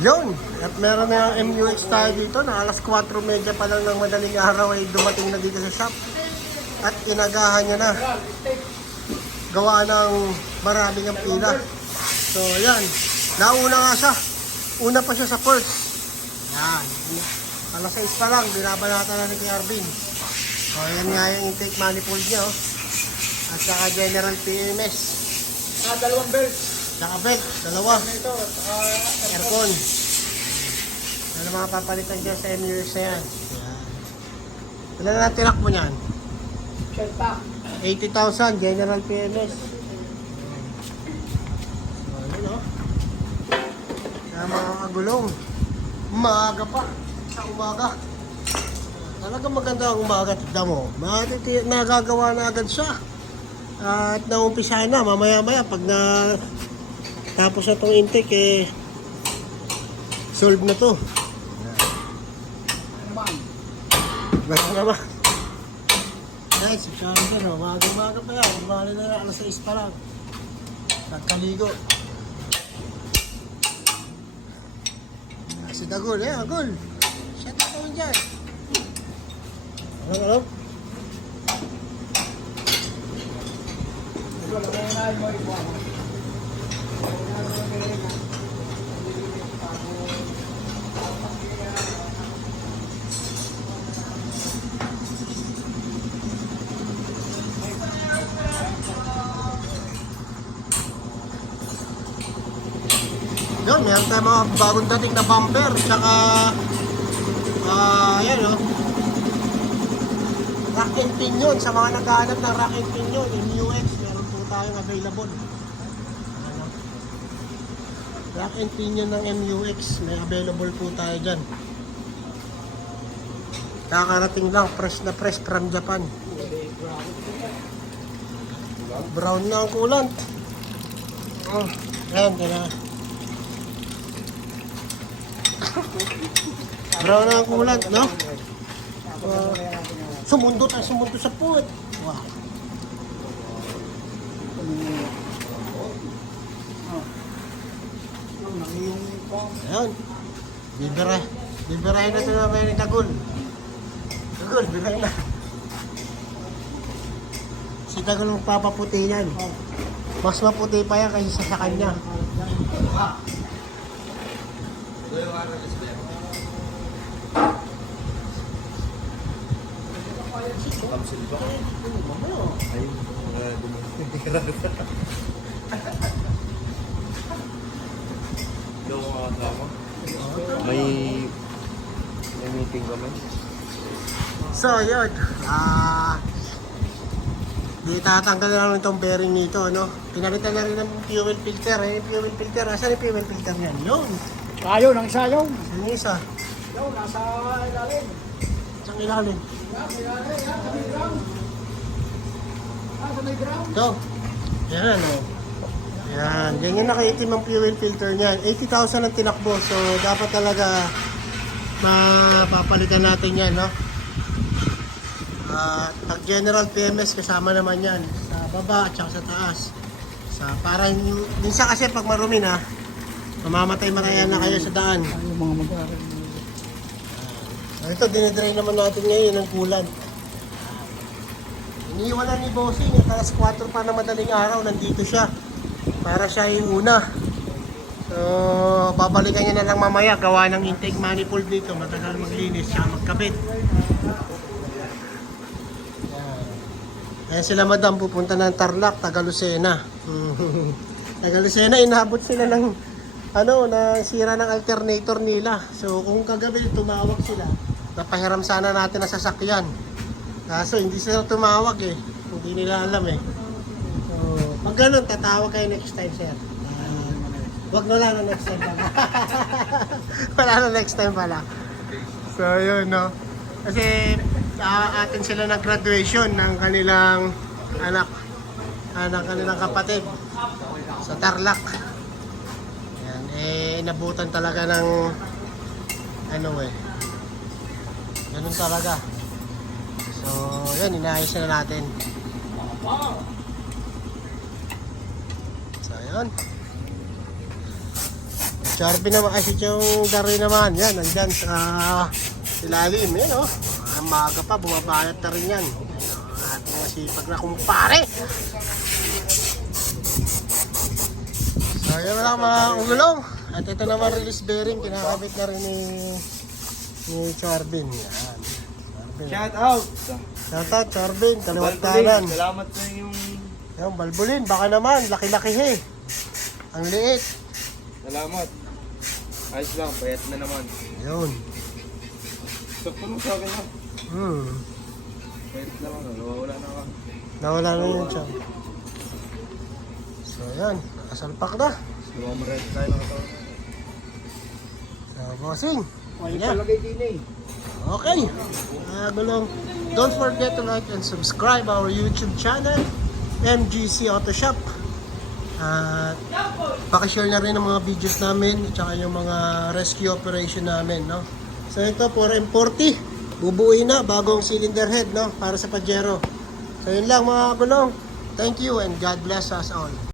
Yun, at meron na yung MUX tayo dito na alas 4:30 pa lang ng madaling araw ay dumating na dito sa shop. At inagahan niya na. Gawa ng maraming ang pila. So yan, nauna nga siya. Una pa siya sa first. Yan, alas 6 pa lang, binabalata na ni Arvin. So yan nga yung intake manifold niya. Oh. At saka general PMS. Dalawang belt. Saka belt, dalawa. Ito, Aircon. Ano mga papalitan dyan sa MUX na yan. Ilan na tirak mo niyan? shell pack. 80,000, general PMS. So, yun o. Kaya mga kagulong. Maaga pa. Sa umaga. Talagang maganda ang umaga. Tignan mo. Nagagawa na agad siya. At naumpisa na. Mamaya-maya pag na tapos na itong intake eh solve na to. Naman. Meron naman. Guys, si Shannon, umaga pa yan. Umali na yan, alas 6 pa lang. Nagkaligo. Si Dagul, Agul. Shut up naman dyan. Ano? Ito, lagay mo ipo ako. Yun, meron tayo mga bagong dating na bumper. Tsaka, yan o. Rack and pinion. Sa mga naghahanap ng rack and pinion, MUX, meron po tayong available. Ano? Rack and pinion ng MUX, may available po tayo dyan. Kakarating lang, fresh na fresh from Japan. Brown na ang kulant. Oh, ayan, kaya. Brown na ang kulant, no? Sumundot sa puwet. Wow. Ayan. Bibirahin na ito na may Dagul. Dagul, birahin na. Si Dagul ang papaputi yan. Mas maputi pa yan kaysa sa kanya. Kamsil ba? Ay, dumutira. Daw mga kasama. May meeting kami. So, yun. Di tatanggal na lang itong bearing nito, no? Pinalitan na rin ng fuel filter. Yung fuel filter, asan yung fuel filter yan? Yun. Sayo, ng sayo. Yung isa. Yo, nasa ilalim. Isang ilalim. Sa may ground. Ito. Yan, o. Yan. Ganyan nakaitim ang fuel filter niyan. 80,000 ang tinakbo. So, dapat talaga mapapalitan natin yan, no? Pag general PMS, kasama naman yan. Sa baba at saka sa taas. Para minsan kasi pag marumi na, mamamatay na kayo sa daan. Yung mga mag-aaral. Ito, dinidrain naman natin ngayon ng kulan. Iniiwanan ni Bossing, at alas 4 pa na madaling araw, nandito siya. Para siya yung una. So, babalikan niya na lang mamaya, gawa ng intake manifold dito. Matagal maglinis siya, magkabit. Kaya sila madam pupunta ng Tarlac, Tagalusena. Tagalusena, inaabot sila ng sira ng alternator nila. So kung kagabi tumawag sila, napahiram sana natin ang sasakyan. Kaso hindi sila tumawag eh. Hindi nila alam eh. So pag ganun, tatawag kayo next time, sir. Wag na lang next time pala. Wala na next time pala. So yun, no. Kasi atin sila nag-graduation ng kanilang anak kanilang kapatid sa Tarlac. Yan, inabutan talaga ng ganun talaga. So yan, inaayos na natin. So yun, Charby naman, ay si Chong Darry naman. Yan, nandyan sa ilalim. Yan o. Ang maaga pa, bumabayat na rin yan. Ating masipag na kumpare. So, yan na lang mga ugulong. At ito naman release bearing, kinakabit na rin ni Charbin. Yan. Charbin. Shout out! Shoutout, Charbin, kaliwat Balbulin, kanan. salamat sa yung... Yan, balbulin, baka naman, laki-laki he. Ang liit. Salamat. Ayos lang, payat na naman. Yun. Sakto mo sa akin ha. Payat naman, wala na ka. Nawala na yun siya. So yan, nakasalpak na. Lumamarete tayo ng katawan. So bossing. May Yan. palagay din eh. Okay. Gulong. Don't forget to like and subscribe our YouTube channel, MGC Auto Shop. At pakishare na rin ang mga videos namin at saka yung mga rescue operation namin, no? So ito, 4M40. Bubuuin na, bagong cylinder head, no? Para sa Pajero. So yun lang mga gulong. Thank you and God bless us all.